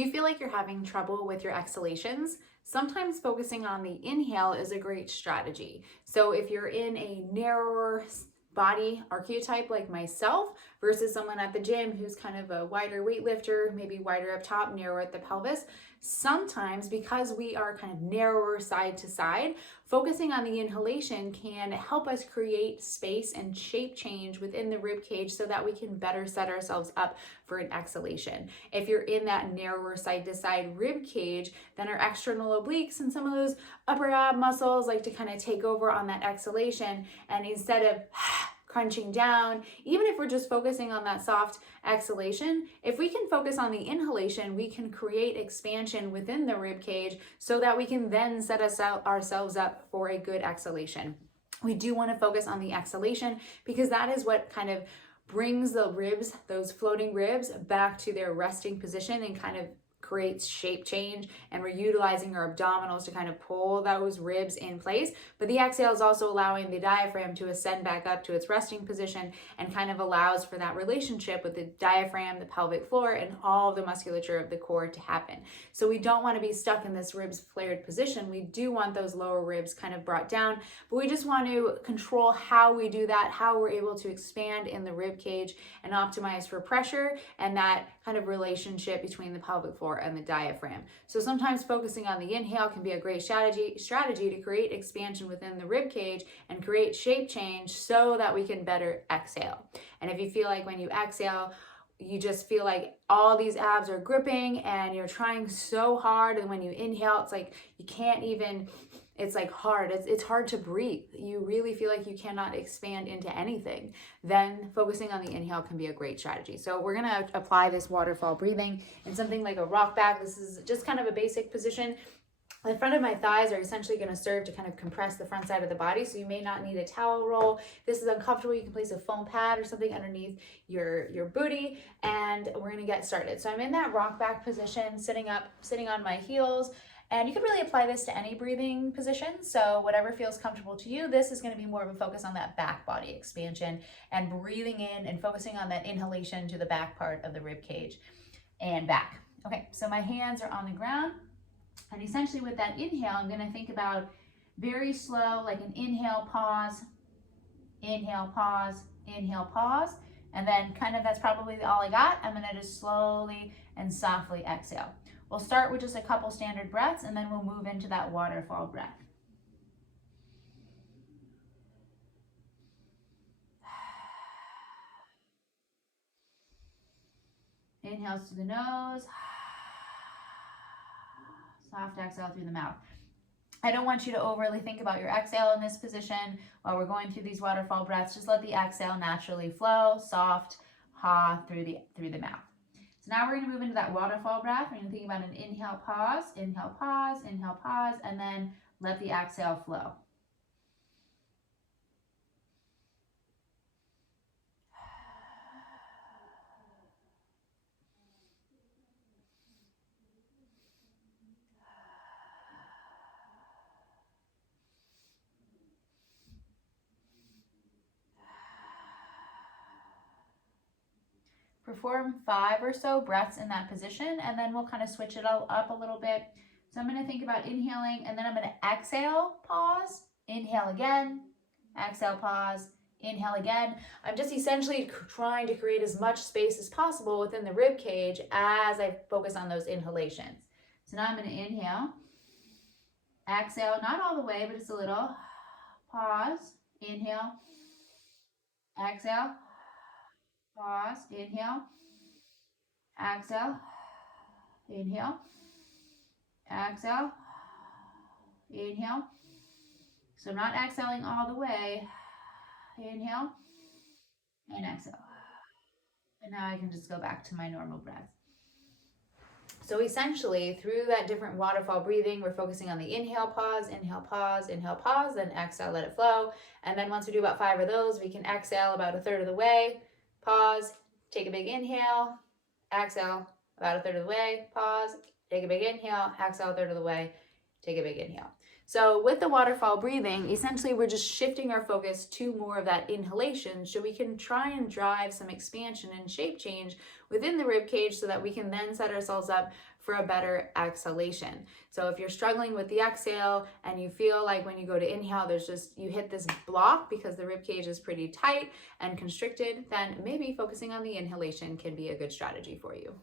You feel like you're having trouble with your exhalations? Sometimes focusing on the inhale is a great strategy. So if you're in a narrower body archetype like myself versus someone at the gym who's kind of a wider weightlifter, maybe wider up top, narrower at the pelvis, sometimes because we are kind of narrower side to side, focusing on the inhalation can help us create space and shape change within the rib cage so that we can better set ourselves up for an exhalation. If you're in that narrower side to side rib cage, then our external obliques and some of those upper ab muscles like to kind of take over on that exhalation, and instead of crunching down, even if we're just focusing on that soft exhalation, if we can focus on the inhalation, we can create expansion within the rib cage so that we can then set ourselves up for a good exhalation. We do want to focus on the exhalation because that is what kind of brings the ribs, those floating ribs, back to their resting position and kind of creates shape change, and we're utilizing our abdominals to kind of pull those ribs in place. But the exhale is also allowing the diaphragm to ascend back up to its resting position and kind of allows for that relationship with the diaphragm, the pelvic floor, and all of the musculature of the core to happen. So we don't want to be stuck in this ribs flared position. We do want those lower ribs kind of brought down, but we just want to control how we do that, how we're able to expand in the rib cage and optimize for pressure and that kind of relationship between the pelvic floor and the diaphragm. So sometimes focusing on the inhale can be a great strategy to create expansion within the rib cage and create shape change so that we can better exhale. And if you feel like when you exhale, you just feel like all these abs are gripping and you're trying so hard, and when you inhale, it's like you can't even, it's like hard. It's hard to breathe. You really feel like you cannot expand into anything. Then focusing on the inhale can be a great strategy. So we're gonna apply this waterfall breathing in something like a rock back. This is just kind of a basic position. The front of my thighs are essentially going to serve to kind of compress the front side of the body, so you may not need a towel roll. If this is uncomfortable, you can place a foam pad or something underneath your booty, and we're going to get started. So I'm in that rock back position, sitting on my heels, and you can really apply this to any breathing position. So whatever feels comfortable to you, this is going to be more of a focus on that back body expansion and breathing in and focusing on that inhalation to the back part of the rib cage and back. Okay, so my hands are on the ground. And essentially with that inhale, I'm going to think about very slow, like an inhale, pause, inhale, pause, inhale, pause. And then kind of that's probably all I got. I'm going to just slowly and softly exhale. We'll start with just a couple standard breaths, and then we'll move into that waterfall breath. Inhales through the nose. Soft exhale through the mouth. I don't want you to overly think about your exhale in this position while we're going through these waterfall breaths. Just let the exhale naturally flow, soft, through the mouth. So now we're going to move into that waterfall breath. We're going to think about an inhale, pause, and then let the exhale flow. Perform 5 or so breaths in that position, and then we'll kind of switch it all up a little bit. So I'm going to think about inhaling, and then I'm going to exhale, pause, inhale again, exhale, pause, inhale again. I'm just essentially trying to create as much space as possible within the rib cage as I focus on those inhalations. So now I'm going to inhale, exhale, not all the way, but just a little, pause, inhale, exhale, pause, inhale, exhale, inhale, exhale, inhale. So I'm not exhaling all the way. Inhale and exhale. And now I can just go back to my normal breath. So essentially, through that different waterfall breathing, we're focusing on the inhale, pause, then exhale, let it flow. And then once we do about 5 of those, we can exhale about a third of the way, pause, take a big inhale, exhale about a third of the way, pause, take a big inhale, exhale a third of the way, take a big inhale. So with the waterfall breathing, essentially we're just shifting our focus to more of that inhalation so we can try and drive some expansion and shape change within the rib cage so that we can then set ourselves up for a better exhalation. So if you're struggling with the exhale and you feel like when you go to inhale, you hit this block because the rib cage is pretty tight and constricted, then maybe focusing on the inhalation can be a good strategy for you.